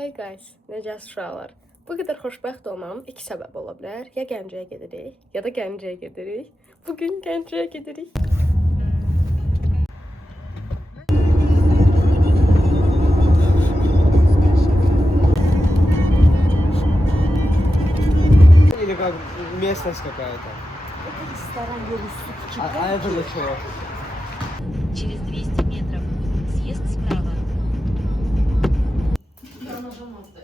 Hi guys, necəsiz uşaqlar? Bu qədər xoşbəxt olmam iki səbəb ola bilər. Ya Gəncəyə gedirik, ya da Gəncəyə gedirik. Bugün Gəncəyə gedirik. Или как местность какая-то. Это ресторан «Белый». А это для чего? Через 200 метров. Съезд справа. Я нажимазdı.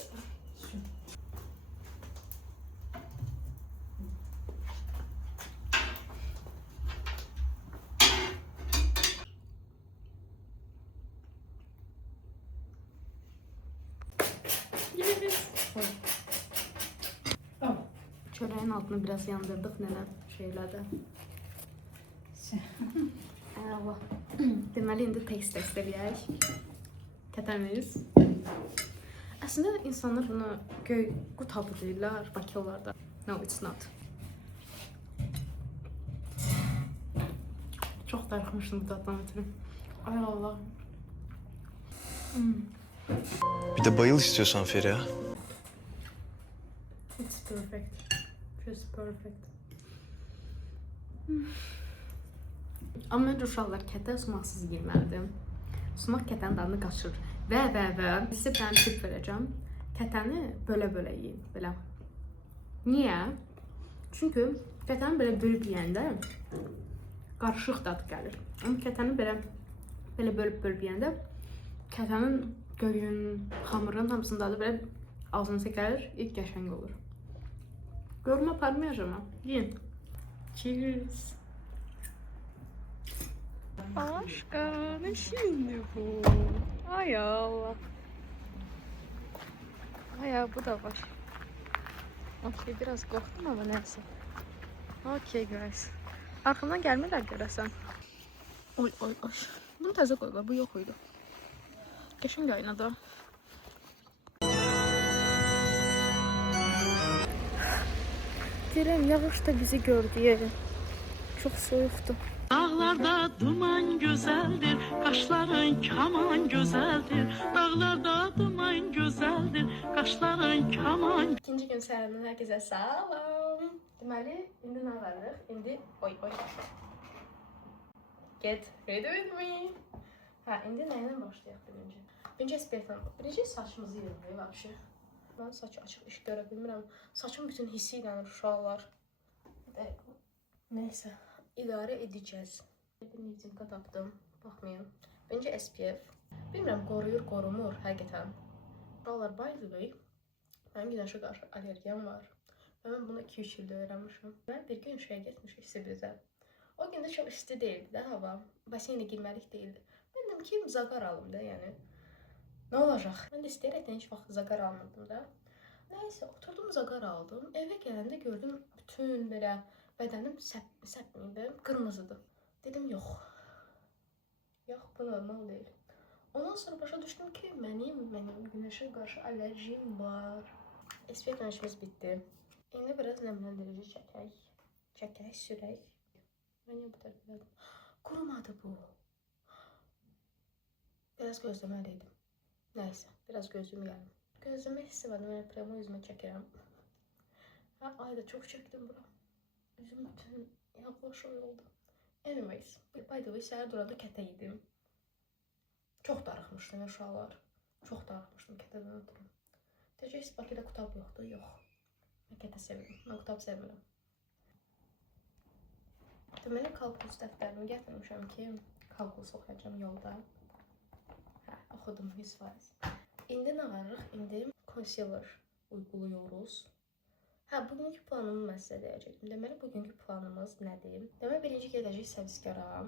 Çöreğin altını biraz yandırdık nene şeylerde. Allah. Deməli indi test eləyək. Kətəmiz. Əslində insanlar bunu göy qutabı deyirlər Bakılarda. No, it's not. Çox darıxmışdım bu daddan ötürü. Ay Allah. Bir de bayıl istiyorsan Feriha. It's perfect. Just perfect. Amma məncə uşaqlar kətə sumaksız yeməlidir. Sumaq kətənin dadını qaçırır. Və sizə bir dənə tip verəcəm. Kətəni belə yiyin, belə. Niyə? Çünki kətəni belə bölüb yeyəndə qarışıq dad gəlir. Amma kətəni belə bölüb yeyəndə kətənin, göyün, xamırın hamısının dadı belə ağzınıza gəlir, ilk qəşəng olur. Görmə aparmayacağım ha. Yiyin. Cheers. Aşka, ne şimdi bu? Ay Allah. Ay ya, bu da var. Okey, biraz korktum ama neyse. Okey guys. Arkamdan gelmeler görəsən. Oy. Bunu təzə koydular, bu yok idi. Qəşəng aynadı. Deyirəm, yağış da bizi gördü yerin. Çok soğuktu. Dağlarda duman güzeldir, kaşların kaman güzeldir. Dağlarda duman güzeldir, kaşların kaman. İkinci gün səhərindən hər kəsə salam. Deməli, indi nə varıq? İndi oy. Get ready with me. İndi nə ilə başlayaq birinci? Birinci SPF-dən. Birinci saçımızı yığırıq vəbşi. Mən saçı açıq iş görə bilmirəm. Saçım bütün hissi ilə uşaqlar. Neyse, idarə edeceğiz. Bir nizimka tapdım. Baxmayın. Birinci SPF. Bilmirəm qoruyur, qorumur həqiqətən. Uşaqlar, by the way, mənim günəşə qarşı allergiyam var. Və mən bunu 2-3 ildə öyrənmişəm. Mən bir gün şeyə getmişik Sibirdə. O gün də çox isti değildi də hava. Baseynə girməlik değildi. Mən dedim ki, zaqar alım da, yəni. Nə olacaq? Mən də istəyərəkdən heç vaxt zaqar almadım da. Neyse, oturdum zaqar aldım. Evə gələndə gördüm bütün belə bədənim səpmiydi, qırmızıdır. Dedim yox. Yox, bu normal deyil. Ondan sonra başa düşdüm ki, mənim günəşə qarşı alerjim var. SPF işimiz bitdi. İndi biraz nəmləndirici çəkək, sürək. Mən niyə bu tərəf elədim? Qurumadı bu. Biraz gözləməliydim. Neyse, biraz gözlüyümü gəldim. Gözləmə hissi var, mən kremi üzümə çəkirəm. Ayda çox çəkdim bura. Üzüm bütün yağlaşır oldu. Anyways, by the way, səhər duranda kətə yedim. Çox darıxmışdım uşaqlar. Çox darıxmışdım kətədən ötürü. Təcəyiz Bakıda qutab yoxdur, yox. Mən kətə sevirəm, mən qutab sevirəm. Deməli, kalkulus dəftərimi gətirmişəm ki, kalkulus oxuyacağım yolda. Oxudum 100%. İndi nə varıq? İndi concealer uyguluyoruz. Bugünkü planımı mən sizə deyəcəkdim. Deməli, bugünkü planımız nədir? Deməli, birinci gedəcək Səviskara.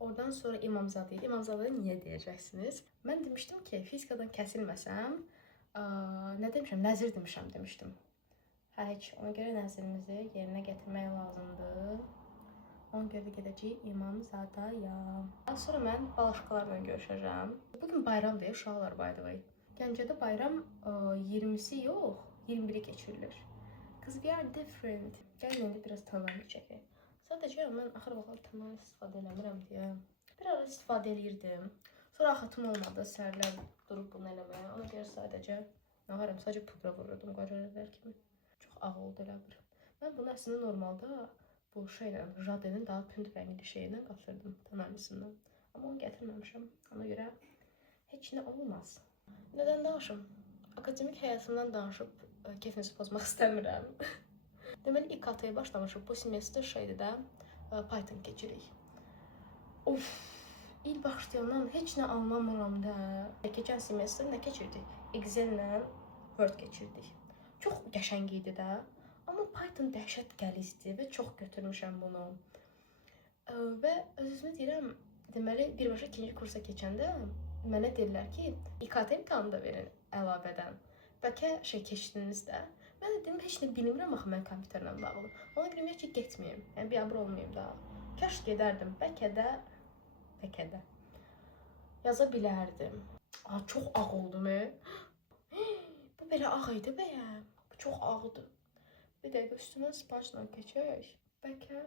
Oradan sonra İmamzadəyə. İmamzadəyə niyə deyəcəksiniz? Mən demişdim ki, fizikadan kəsilməsəm, nə demişəm? Nəzir demişdim. Heç, ona görə nəzirimizi yerinə gətirmək lazımdır. Ona görə də gedəcəyik İmamzadəyə. Sonra mən balaşqalarla görüşəcəm. Bugün bayramdır, uşaqlar, by the way. Gəncədə bayram 20'si yox, 21'i keçirilir. Cause we are different. Gəlin indi biraz tırnağımı çəkək. Sadəcə mən axır vaxtlar tırnağımı istifadə eləmirəm deyə. Bir ara istifadə edirdim. Sonra axıtım olmadı, səhərlər durub bunu eləməyə. Ona görə sadəcə nə varam, sadəcə pudra vururdum qocalar kimi. Çox ağ oldu elə bir. Mən bunu əslində normalda bu şeylə, Jade'nin daha tünd rəngli şeylə qatırdım tonalisindən. Amma onu gətirməmişəm. Ona görə heç nə olmaz. Nədən danışım? Akademik həyatımdan danışıb keyfinizi pozmaq istəmirəm. Deməli, ilk haftaya başlamışıq. Bu semestr şeydir də Python keçirik. Of, il başlayandan heç nə anlamıram da. Keçən semestr nə keçirdik? Excel-lə Word keçirdik. Çox qəşəng idi də. Amma Python dəhşət qəlizdir və çox götürmüşəm bunu. Və öz-özümə deyirəm, deməli, birbaşa ikinci kursa keçəndə mənə deyirlər ki, İKT imtahanı da verin əlavədən. Bəlkə şey keçdiniz də. Mən də dedim, heç nə bilmirəm axı mən kompüterlə bağlı. Ona görə heç ki, getməyim. Yəni, biabır olmayayım da. Kaş gedərdim. Bəlkə də yaza bilərdim. Çox ağ oldum. Bu belə ağ idi bəyəm. Bu çox ağdır. Bir dəqiqə üstündən sponjla keçək. Bəlkə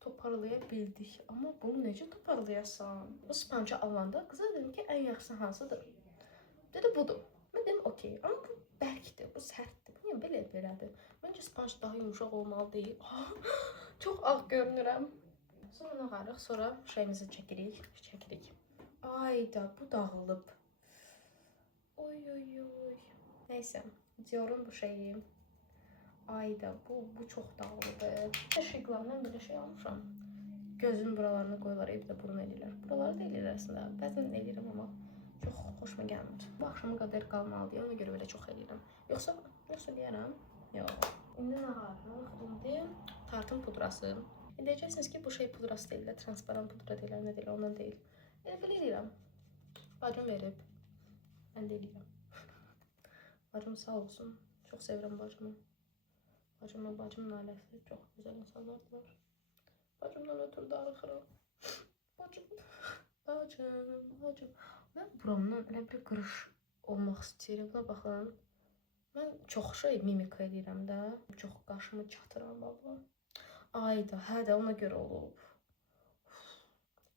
toparlaya bildik. Amma bunu necə toparlayasan? Bu sponju alanda qıza dedim ki, ən yaxşı hansıdır? Dedi, budur. Mən dedim, okey. Amma bu bərkdir, bu sərtdir. Bu niyə belədir? Məncə sponj daha yumuşaq olmalı deyil. Çox ağ görünürəm. Sonra nə qarıq? Sonra şeyimizi çəkirik. Ayda, bu dağılıb. Oy. Neysə, diyorum bu şeyi. Ayda, bu çox dağılıb. Şıqlarından belə şey almışam. Gözün buralarına qoyular, evdə burun eləyirlər. Buraları da eləyirlər əslində. Bəzən eləyirəm, amma çox xoşuma gəlmir. Bu axşama qədər qalmalı deyə, ona görə belə çox eləyirəm. Yoxsa deyərəm? Yox. İndi nə qarıq? İndi tartın pudrası. Deyəcəksiniz ki, bu şey pudrası deyirlər, transparan pudra deyirlər, nə deyirlər, ondan deyil. Elə belə eləyirəm. Bacım verib. Mən də eləyirəm. Bacım sağ olsun. Çox sevirəm bacımı. Bacım naləsi. Çox gözəl insanlardılar. Bacımdan ötürü darıxıram. Bacım. Mən buramdan elə bir qırış olmaq istəyirəm. Buna baxın. Mən çox şey mimika edirəm də. Çox qaşımı çatıram baba. Ayda, hə də ona görə olub.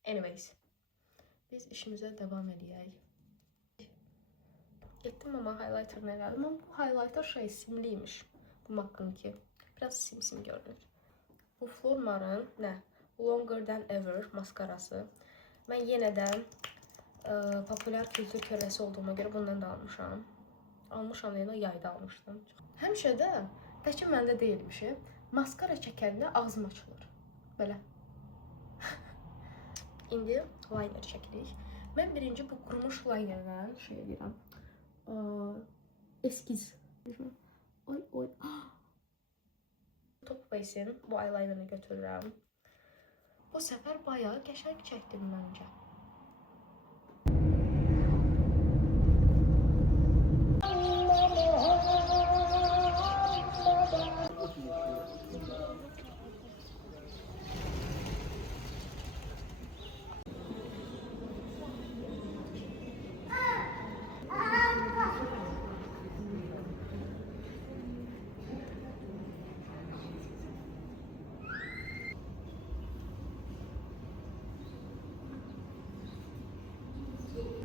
Anyways. Biz işimizə devam edəyək. Getdim amma highlighter'ını elədim. Amma bu highlighter şey simliymiş. Bu MAC-ınki. Biraz sim görünür. Bu Flormar'ın Longer Than Ever maskarası. Mən yenə də populyar kültür köləsi olduğuma görə bundan da almışam. Almışam deyəndə yayda almışdım. Həmişə də təkcə məndə deyilmiş. Maskara çəkəndə ağzım açılır. Belə. İndi liner çəkirik. Mən birinci bu qurumuş linerdən şey edirəm. Eskiz. Oy. Top Face'in bu eyeliner'ını götürürəm. Bu səfər bayağı qəşəng çəkdim məncə.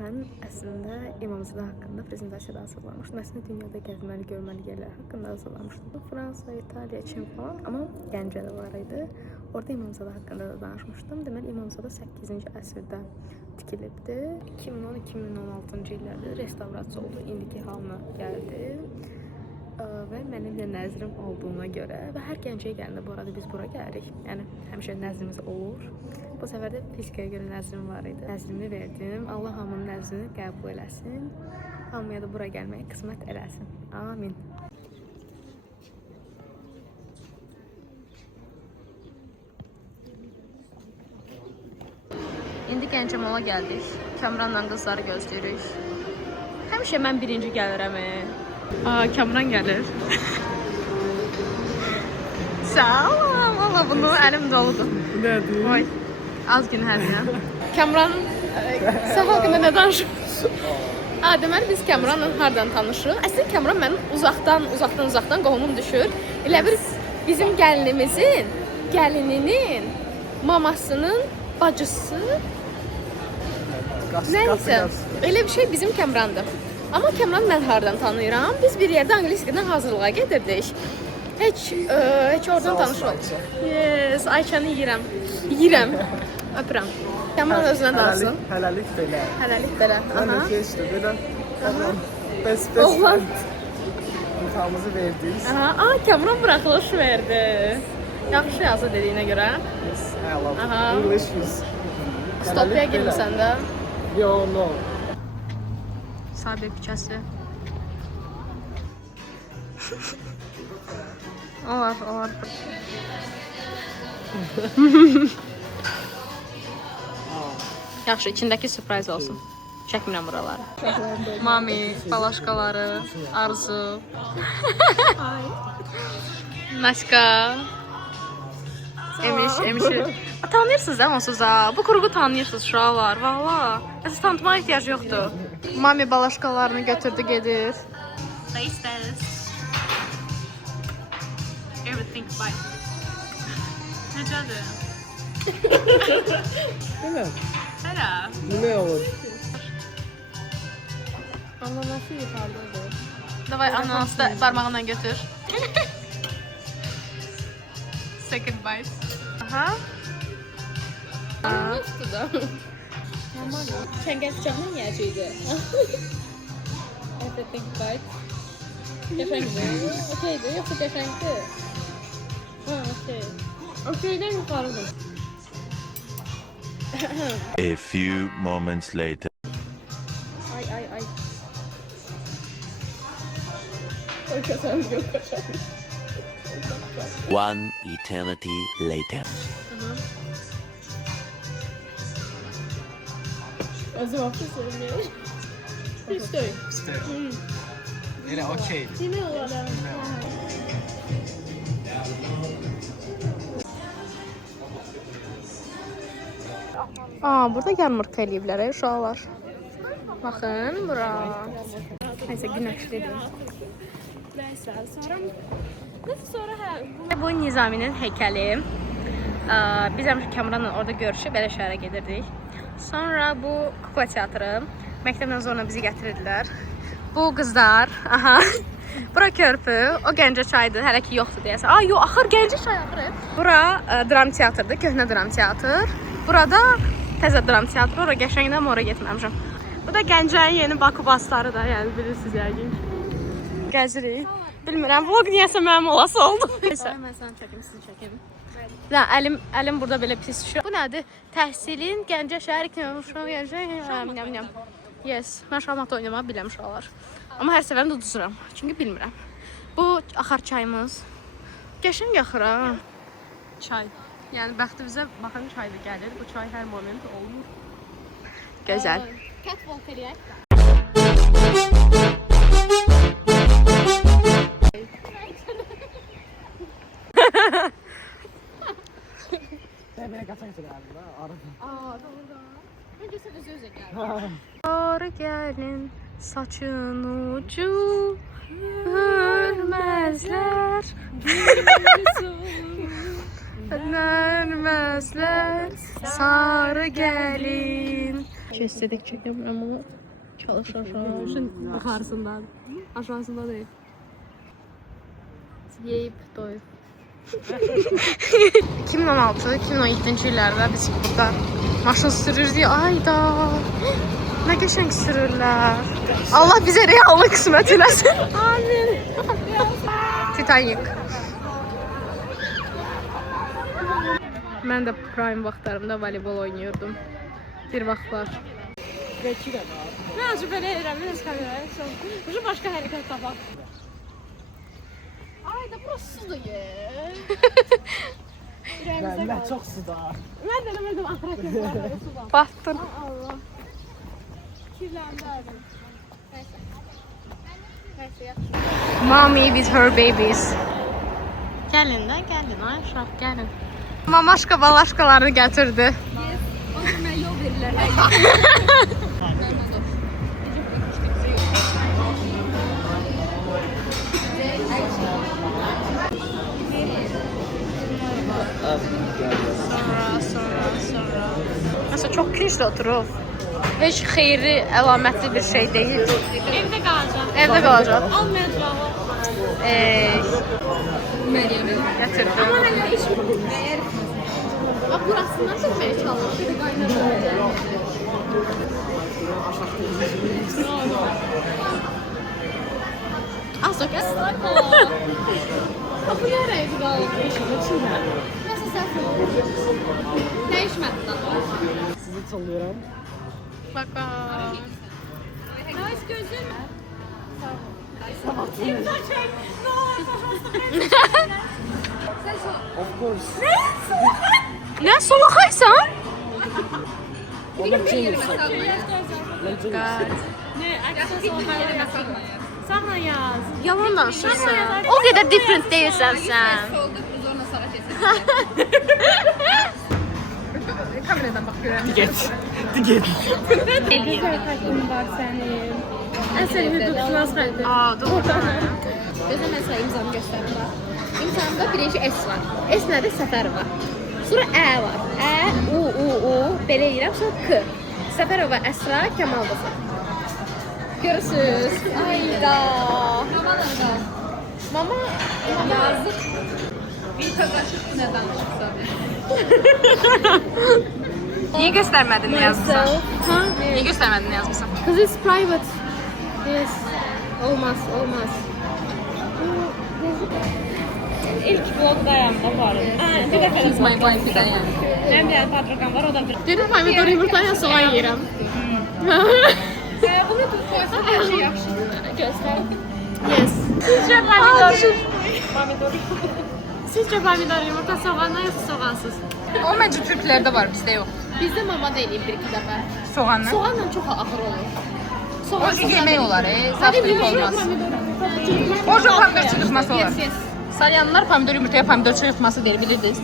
Mən əslində İmamzadə haqqında prezentasiyada hazırlamışdım. Əslində dünyada gəzməli, görməli yerlər haqqında hazırlamışdım. Fransa, İtaliya, Çin falan, amma Gəncədə var idi. Orada İmamzadə haqqında da danışmışdım. Deməli, İmamzadə 8-ci əsrdə tikilibdi. 2010-2016-cı illərdə restavrasiya oldu, indiki halına gəldi. Və mənim də nəzrim olduğuna görə və hər Gəncəyə gələndə bu arada biz bura gəlirik. Yəni, həmişə nəzrimiz olur. Bu səfər də fizikaya görə nəzrim var idi. Nəzrimi verdim. Allah hamının nəzrini qəbul eləsin. Hamıya da bura gəlməyi qismət eləsin. Amin. İndi Gəncə mola gəldik. Kamranla qızları gözləyirik. Həmişə mən birinci gəlirəm. Kamran gəlir. Sağ ol. Valla bunu əlim doludur. Nədir? Oy. Az gün hərliyəm. Kamran sən haqqında nə danışırsan? Deməli biz Kamranla hardan tanışırıq? Əslində Kamran mənim uzaqdan qohumum düşür. Elə bir bizim gəlininin mamasının bacısı. Nəysə. Elə bir şey bizim Kəmrandır. Amma Kəmran mən hardan tanıyıram? Biz bir yerdə ingilis dilindən hazırlığa gedirdik. Heç oradan tanışmadıq. Yes, Ayçanı yeyirəm. Öpürəm. Kəmran özünə dansın. Hələlik belə. Hələlik belə. Mən Aha. də keçdi belə. Bəs Oğlan. imtahanımızı verdiniz. Aha, Kəmran buraxılış verdi. Yaxşı yazdı dediyinə görə. Aha. English yüz. Stopya girmirsən də. Yo, no. Sabir küçəsi. Olar. Yaxşı, içindəki sürpriz olsun. Çəkmirəm buraları. Mami, balaşqaları, Arzu. Naşka. Emiş. Tanıyırsınız da onsuz ha. Bu kurgu tanıyırsınız uşaqlar. Valla. Əsas tanıtmaya ehtiyac yoxdur. Mami balaşqalarını götürdü gedir. Everything fine. Necədir? Belə. Hələ. Ne olur? Ananası yuxarıdadır. Davay ananası da parmağınla götür. Second bite. Aha. Nasıl da? Çəngəl bıçağını yiyəcəkdi. Everything bite. Qəşəngdir. Okeydir, yoxsa qəşəngdir? Ha, okey. Okeydən yuxarıdır. A few moments later. Ay. Oy kaçamıyor. One eternity later. Az vakti sevmiyor. İşte. Elə okey. Yine olarak. Burada yarmarka eləyiblər uşaqlar. Baxın bura. Nəysə günəşlidir. Bu Nizaminin heykəli. Biz həmişə Kəmranla orada görüşüb belə şəhərə gedirdik. Sonra bu kukla teatrı. Məktəbdən sonra bizi gətirirdilər. Bu qızlar, aha. Bura körpü, o Gəncə çaydır, hələ ki yoxdur deyəsən. Ay, yox, axır Gəncə çay axırı. Bura dram teatrdır, köhnə dram teatr. Burada təzə dram teatrı, ora qəşəngdən ora getməmişəm. Bu da Gəncənin yeni Bakı basları da, yəni bilirsiniz yəqin. Gəzirik. Bilmirəm, vlog niyəsə mənim olası oldu. Neysə. Mən səni çəkim, sizi çəkim. Əlim burada belə pis düşür. Bu nədir? Təhsilin Gəncə şəhər Gəncə. Yes, mən şahmat oynamağı biləm uşaqlar. Amma hər səfərində uduzuram, çünki bilmirəm. Bu axar çayımız. Qəşəng axır ha. Çay. Yəni bəxtimizə baxın çay da gəlir. Bu çay hər moment olmur. Gözəl. Catwalk eləyək. Belə qaçaq gəldi də arada. Doğru. Önce sen özə gəl. Arı gəlin saçın ucu hörməzlər. Hörməzlər sarı gəlin. Kesedik çəkəmirəm onu. Çalış aşağı. Yuxarısından. Aşağısında deyil. Yeyib doyub. 2016-2017-ci illərdə biz burada maşın sürürdük. Ayda. Nə qəşəng sürürlər. Allah bizə reallı qismət eləsin. Amin. Titanic. Mən də prime vaxtlarımda voleybol oynuyordum. Bir vaxtlar. Mən acı belə edirəm, nəsə kameraya. Bu başqa hərəkət tapaq. Ay da burası sudur yer. Mən çox suda. Mən də eləmədim axıra suda. Batdın. Allah. Kirləndi. Nəysə. Mommy with her babies. Gəlin də, gəlin. Ay uşaq, gəlin. Mamaşka balaşkalarını gətirdi. Ona yol verirlər hər sonra. Mesela çok kinçli oturup. heç xeyri əlamətli bir şey deyil. Evdə qalacaq. Evdə qalacaq. Almayacaq. Məryəmi gətirdim. Amma hələ iş Burasından çəkməyə çalışır. Az o kəs. Bu nereydi qaldı? Nasıl səhv oldu? Dəyişmədi daha. Sizi çalıyorum. Baka. Nice gözüm. Of course. Nə soluqaysan? Ona bir şey yapsak. Legend. Ne? Aksa Sana yaz. Yalan danışırsan. O qədər different deyilsən sən. Kameradan bax görəm. Geç. Geç. Güzel kalbin var senin. En sevdiğin tutmaz kalbin. Aa, doğru. Gözüm mesela imzamı gösterdim bak. İmzamda birinci S var. S nədir? Səfərova. Sonra Ə var. Ə, U, belə yeyirəm. Sonra K. Səfərova, Əsra, Kəmaldasa. Görürsünüz. Ayda. Mama yazıq. Bir kazaşıq nədən çıxsa. Niyə göstərmədin nə yazmısan? Ha? Niyə göstərmədin nə yazmısan? Because it's private. Yes. Olmaz. İlk blogdayım da varım. Bir dəfə It's my wife bir də yəni. Mənim bir patrokam var, o da bir. Dedim pomidor yumurtaya soğan yeyirəm. Bunu tut koysan hər şey yaxşı. Göstər. Yes. Sizcə pomidor. Sizcə pomidor yumurta soğanla yoxsa soğansız? O məncə türklərdə var, bizdə yox. Bizdə mama da eləyib bir-iki dəfə. Soğanla. Soğanla çox ağır olur. O yemək olar, saftirik olmaz. Orada pomidor çıxırtması olar. Salyanlar pomidor yumurtaya pomidor çıxırtması deyir, bilirdiniz.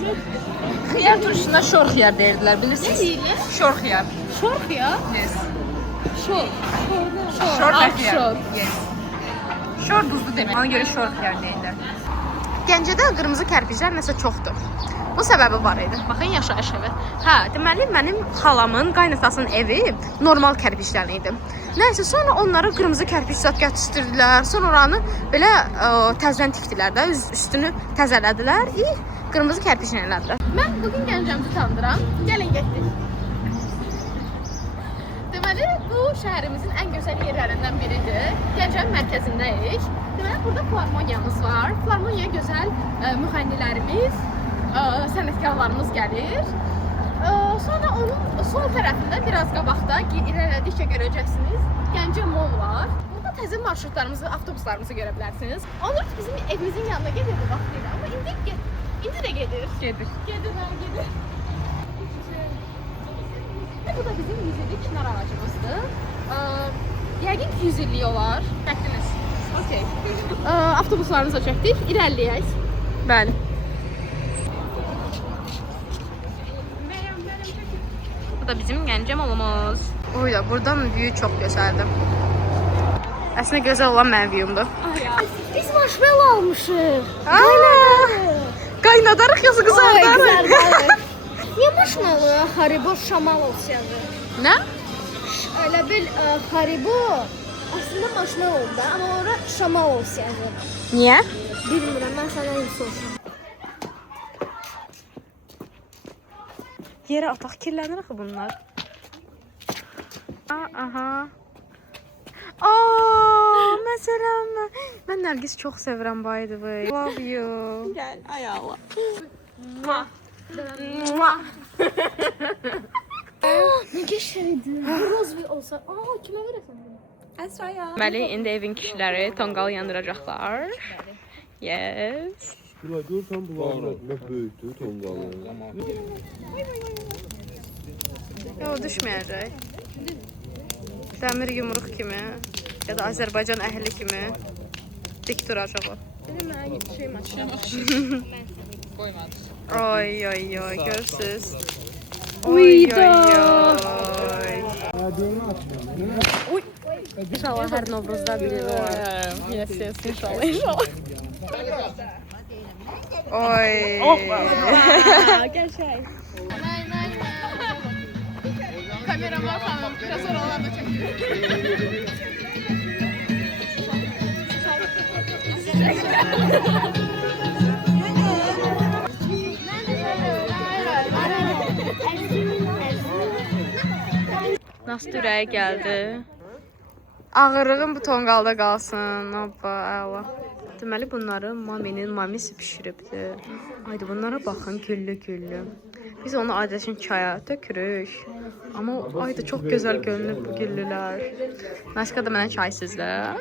Xiyar turşusuna şor xiyar deyirdilər, bilirsiniz? Nə deyirlər? Şor xiyar. Şor ya. Yes. Şor. Şor Ah, və xiyar. şor. Yes. Şor duzlu demək. Ona görə şor xiyar deyirlər. Gəncədə qırmızı kərpiclər nəsə çoxdur. Bu səbəbi var idi. Baxın yaşayış evi. Hə, deməli mənim xalamın, qaynasasının evi normal kərpicdən idi. Nəysə sonra onları qırmızı kərpic zad gətirdirdilər. Sonra oranı belə təzədən tikdilər də, üstünü təzələdilər. Qırmızı kərpiclə elədilər. Mən bugün Gəncəmdə tanıdıram. Gəlin getdik. Deməli bu şəhərimizin ən gözəl yerlərindən biridir. Gəncənin mərkəzindəyik. Deməli burada filarmoniyamız var. Filarmoniyaya gözəl müğənnilərimiz, sənətkarlarımız gəlir. Sonra onun sol tərəfində biraz qabaqda irəlilədikcə görəcəksiniz. Gəncə Mall var. Burada təzə marşrutlarımızı, avtobuslarımızı görə bilərsiniz. Olur ki bizim evimizin yanına gedirdi vaxtıyla, amma indi də gedir. Gedir. Bu da bizim 100 illik çınar ağacımızdır. Yəqin ki 100 illik olar. Çəkdiniz. Okey. Avtobuslarımıza çəkdik. İrəliyək. Bəli. Bu da bizim Gəncə Mallımız. Oy da buradan view çox gözəldir. Əslində gözəl olan mənim viewumdur. Biz marshmallow almışıq. Qaynadarıq yoxsa qızardarıq? Niyə marshmallow Haribo Şamalov yazır? Nə? Elə bil Haribo aslında marshmallow da, amma ora Şamalov yazır. Niyə? Bilmirəm, mən sənə soruşum. Yerə ataq kirlənir axı bunlar. Aha. Məsələn, mən Nərgiz çox sevirəm, by the way. Love you. Gəl, ay Allah. Ne geçerdi? Rozvi olsa. Kime verirsin bunu? Əsraya. Deməli, indi evin kişiləri tonqal yandıracaqlar. Yes. Görsən bunlar nə böyükdür tonqalı. O düşməyəcək. Dəmir yumruq kimi ya da Azərbaycan əhli kimi dik duracaq o. Benim mənə şey maçım. Oy, görsünüz. Uyda. Uy. İnşallah hər Novruzda biri var. Yes, inşallah. Oy. Gerçek. Kameraman xanım, biraz oralar da çəkiyor. Nasıl ürəyə gəldi? Ağırlığım bu tonqalda qalsın. Hoppa, əla. Deməli bunları maminin mamisi bişiribdi. Haydi bunlara baxın, güllü. Biz onu adətən çaya tökürük. Amma ayda çox gözəl görünür bu güllülər. Naşka da mənə çay sizlə.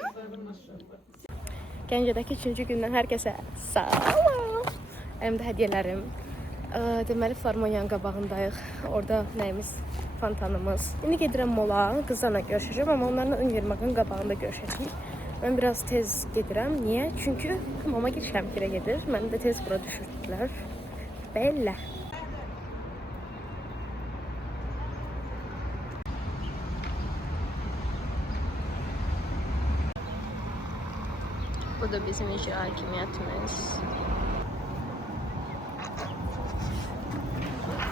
Gəncədəki 3-cü gündən hər kəsə salam. Həm də hədiyyələrim. Deməli Farmoniyanın qabağındayıq. Orada nəyimiz? Fontanımız. İndi gedirəm mola, qızlarla görüşəcəm, amma onlarla Univermağın qabağında görüşəcəm. Mən biraz tez gedirəm. Niyə? Çünki mama gir Şəmkirə gedir. Məni də tez bura düşürdülər. Belə. Bu da bizim icra hakimiyyətimiz.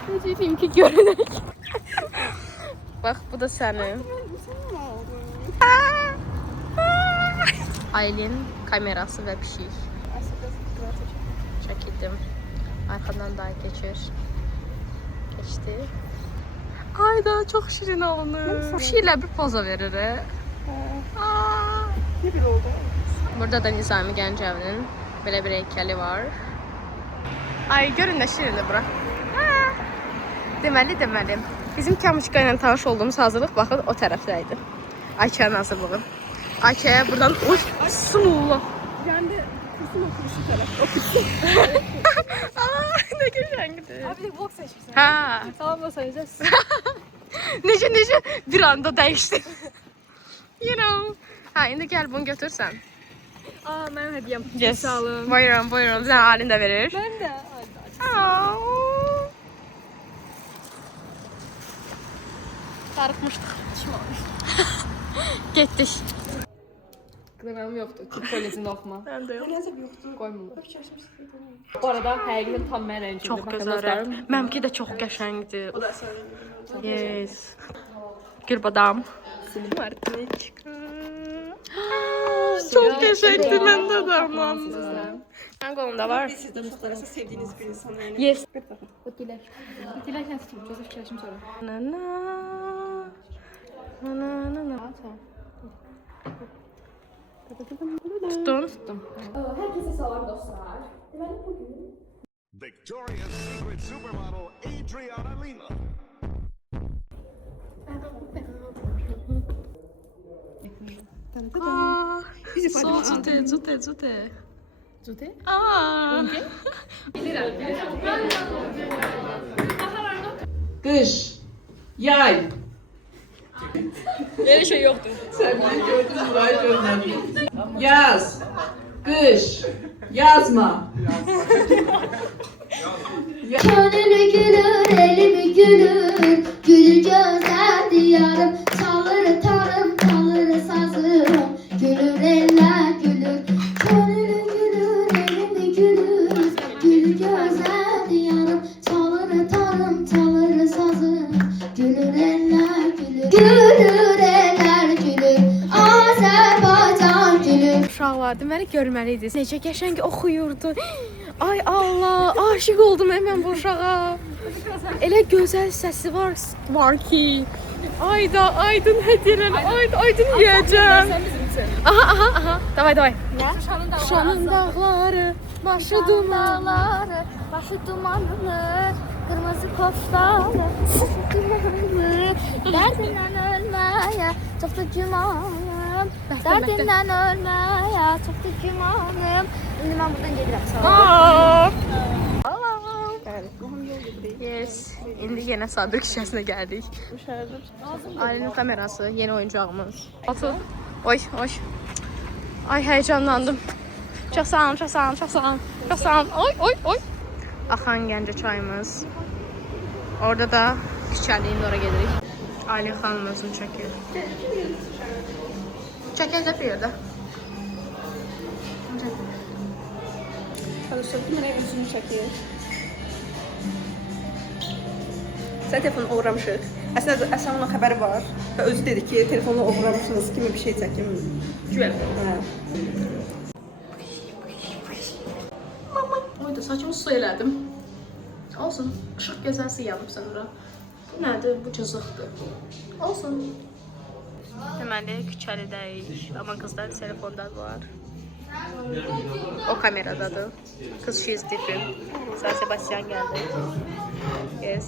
Ne diyeyim ki görünək. Bak bu da sənin. Aylin kamerası və pişik. Çəkildim. Arxadan daha geçir. Geçti. Ayda çok şirin olmuş. Pişiklə bir poza verir. Ne bir oldu? Burada da Nizami Gəncəvinin belə bir heykəli var. Ay görün də şirindir bura. Deməli. Bizim Kamuşka ilə tanış olduğumuz hazırlıq baxın o tərəfdəydi. Ayça'nın hazırlığı. Ayça'ya buradan uy sunullah. Ben de kursun okuruşu taraf. Okursun. Ne gözəldir. Abi de vlog seçmişsin. Ha. Tamam da sayacağız. Necə bir anda dəyişdi. You know. Ha indi gəl bunu götürsən. Aa benim hediyem. Yes. Sağ olun. Buyurun. Bir dənə Alin də verir. Ben de. Darıxmışdıq. Getdik. Kremim yoktu. Türk kolejinde okuma. Ben de yok. Koymurlar. Bu arada həqiqətən tam mən rəngimdir. Çox gözəl. Mənimki də çox qəşəngdir. Yes. Gülbadam. Martiniçka. Çok qəşəngdir. Məndə də aman. Mən qolumda var. Siz de muhtarası sevdiğiniz bir insan yani. Yes. O dilek. Dilek nasıl tutayım? Joseph Çalışım sonra. Na na. Tutun. Victoria's Secret supermodel Adriana Lima. Zute. Aa. Kış, yay. Böyle şey yoktu. Sen beni gördün mü? Ay gönderdim. Yaz, kış, yazma. Gönlü gülür, elimi gülür, gülür gözler diyarım, çalır tarım, çalır sazım, gülür eller gülür. Gönlü gülür, elimi gülür, gülür gözler diyarım, çalır tarım, çalır sazım, gülür eller gülür. Gülür eller gülür, Azərbaycan gülür. Uşaqlar deməli görməliydiniz. Necə qəşəng oxuyurdu. Ay Allah, aşiq oldum hemen bu uşağa. Elə gözəl səsi var ki. Ayda, aydın hədiyyələr, aydın yeyəcəm. Aha. Davay. Şanın dağları, başı dumanları, başı dumanlı, kırmızı koçları, dumanlı. Derdinden ölmeye çok da gümanım. Derdinden ölmeye çok da gümanım. Şimdi ben buradan gelirəm. Yes. İndi yenə Sabir kişəsinə gəldik. Ali'nin kamerası, yeni oyuncağımız. Oy. Ay heyecanlandım. Çok sağ olun. Oy. Axan Gəncə çayımız. Orada da küçəliyin oraya gedirik. Ali xanımızın çəkir. Çəkir də bir yerdə. Çalıştırdım bana yüzünü çekiyor. Sen telefonu uğramışıq. Əslində Əsrənin xəbəri var və özü dedi ki, telefonu oğurlamışsınız kimi bir şey çəkim. Güzel. Hə. Oyda saçımı su elədim. Olsun. Işıq gözəlsi yanıb sonra. Bu nədir? Bu cızıqdır. Olsun. Deməli, küçəlidəyik. Amma qızlar telefonda var. O kameradadır. Kız she's different. San Sebastian geldi. Yes.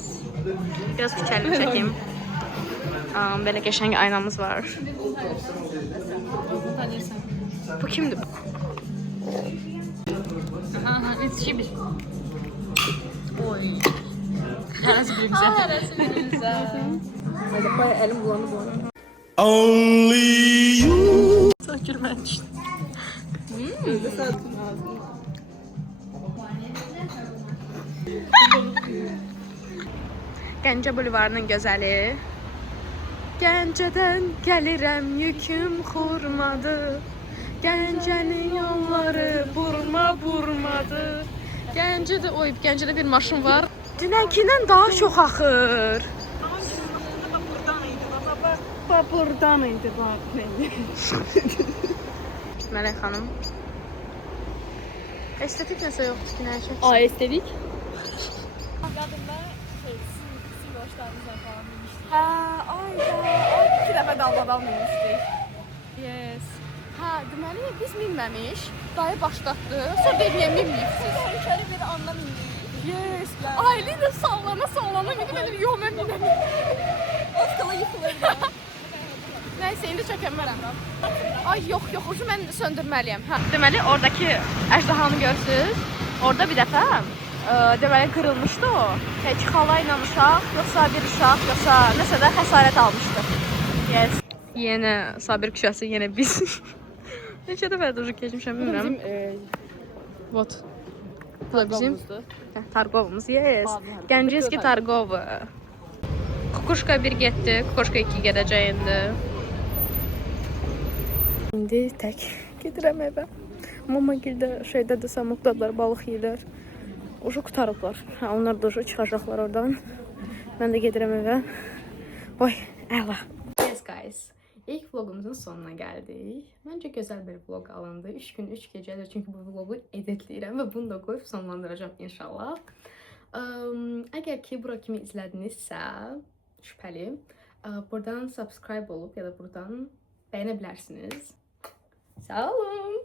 Biraz küçəlim çəkeyim. Belə qəşəng aynamız var. Bu kimdir? Yetişmiş. Oy. Hərəsi birimizə. Hərəsi birimizə. Hadi bayağı əlim bulandı bu arada. Sökürmən düşdü. Gəncə bulvarının gözəli. Gəncədən gəlirəm, yüküm xurmadır. Gəncənin yolları burmadır. Gəncədə, Gəncədə bir maşın var. Dünənkindən daha çox axır. Buradan idi bax. Mələk xanım. Estetik nəsə yoxdur ki, nəyə çəksin? Ay estetik. Hə, ayda. Ay 2 dəfə dalbadan minmişdik. Yes. Hə, deməli biz minməmiş, dayı başlatdı. Sonra deyib niyə minməyibsiz? İçəri bir anda mindik. Yes. Ailə də sallana mindi. Mən dedim, yox mən minəməyim. Az qala yıxılırdı. Nəysə, indi çəkənmərəm. Ay, yox, ucu mən söndürməliyəm. Hə. Deməli, oradakı əjdahanı görürsünüz. Orada bir dəfə deməli qırılmışdı o. Heç xala ilə uşaq, yoxsa bir uşaq, yoxsa nəsə də xəsarət almışdı. Yes. Yenə Sabir küçəsi, yenə biz. Neçə dəfə də keçmişəm, bilmirəm. Вот. Bu da bizim Targovumuz. Yes. Gəncəski Targovu. Kukuşka 1 getdi, Kukuşka 2 gedəcək indi. İndi tək gedirəm evə. Mama gildə şeydədir, samotdadılar, balıq yeyirlər. Ucu qutarıblar. Onlar da ucu çıxacaqlar oradan. Mən də gedirəm evə. Oy, əla. Yes guys, ilk vlogumuzun sonuna gəldik. Məncə gözəl bir vlog alındı. 3 gün 3 gecədir çünki bu vlogu editləyirəm və bunu da qoyub sonlandıracağım inşallah. Əgər ki bura kimi izlədinizsə, şübhəli, buradan subscribe olub ya da buradan bəyənə bilərsiniz. Sağ olun.